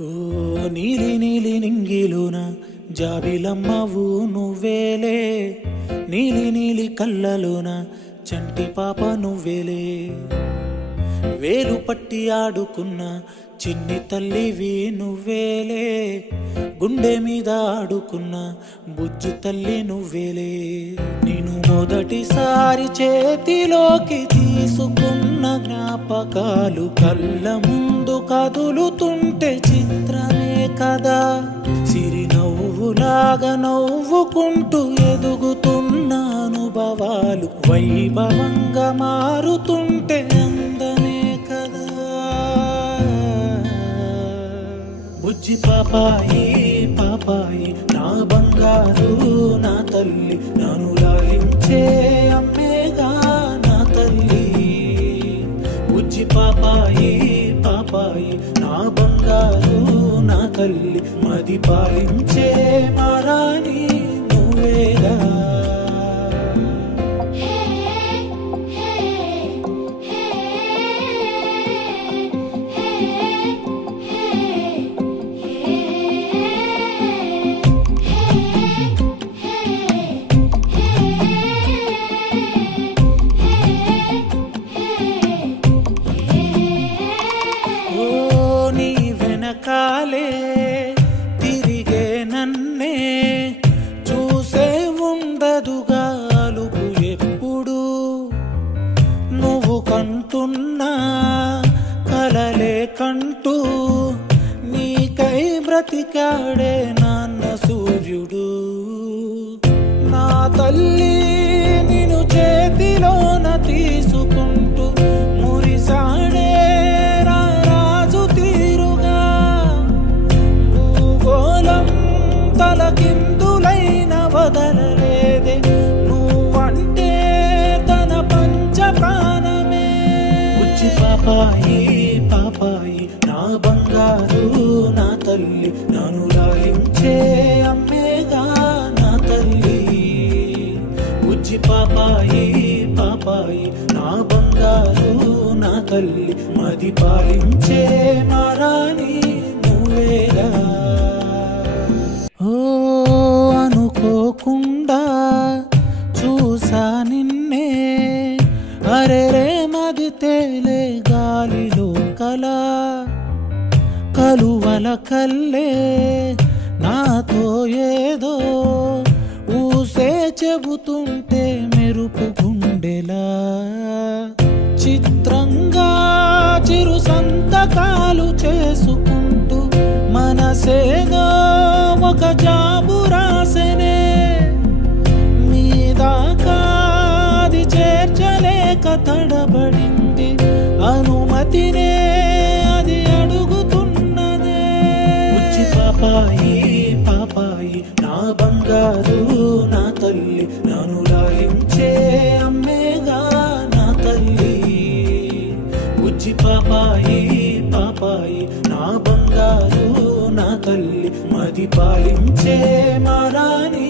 ఓ నీలి నీలి నింగిలోన జాబిలమ్మవు నువ్వేలే, నీలి నీలి కళ్ళలోన చంటి పాప నువ్వేలే, వేలు పట్టి ఆడుకున్న చిన్ని తల్లివి నువ్వేలే, గుండె మీద ఆడుకున్న బుజ్జి తల్లి నువ్వేలే. నేను మొదటిసారి చేతిలోకి తీసుకున్న జ్ఞాపకాలు కళ్ళ ముందు కదులుతుంటే చిత్రమే కదా, సిరి నవ్వులాగా నవ్వుకుంటూ ఎదుగుతున్న అనుభవాలు వైభవంగా మారుతుంటే అందమే కదా. బుజ్జి పాపాయి పాపాయి నా బంగారు నా తల్లి, నన్ను లాలించే అమ్మేగా నా తల్లి. బుజ్జి పాపాయి పాపాయి నా బంగారు నా తల్లి, మది పాలించే మారాని నువ్వేగా. కాలే తిరిగే నన్నే చూసే ఉండదుగా అలుపు ఎప్పుడు, నువ్వు కంటున్నా కలలే కంటూ నీకై బ్రతికాడే నాన్న సూర్యుడు. నా తల్లి నిన్ను చేతిలోన తీసుకుంటూ మురిసాడే తలకిందులైన వదలలేదే, నువ్వంటే తన పంచ ప్రాణమే. బుజ్జి పాపాయి పాపాయి నా బంగారు నా తల్లి, నన్ను లాలించే అమ్మేగా నా తల్లి. బుజ్జి పాపాయి పాపాయి నా బంగారు నా తల్లి, మది పాలించే మారాని నువ్వేగా. ఓ అనుకోకుండా చూసా నిన్నే, అరెరే మది తేలే గాలిలో కల, కలువల కల్లే నాతో ఏదో ఊసే చెబుతుంటే మెరుపు గుండెలా, చిత్రంగా చిరు సంతకాలు చేసుకుంటూ మనసేదో ఒక జాబు రాసనే, మీదాకాది చేర్చలేక తడబడింది అనుమతినే అది అడుగుతున్నదే. బుజ్జి పాపాయి పాపాయి నా బంగారు నా తల్లి, నన్ను లాలించే అమ్మేగా నా తల్లి. బుజ్జి పాపాయి పాపాయి నా బంగారు నా తల్లి, మది పాలించే మారాని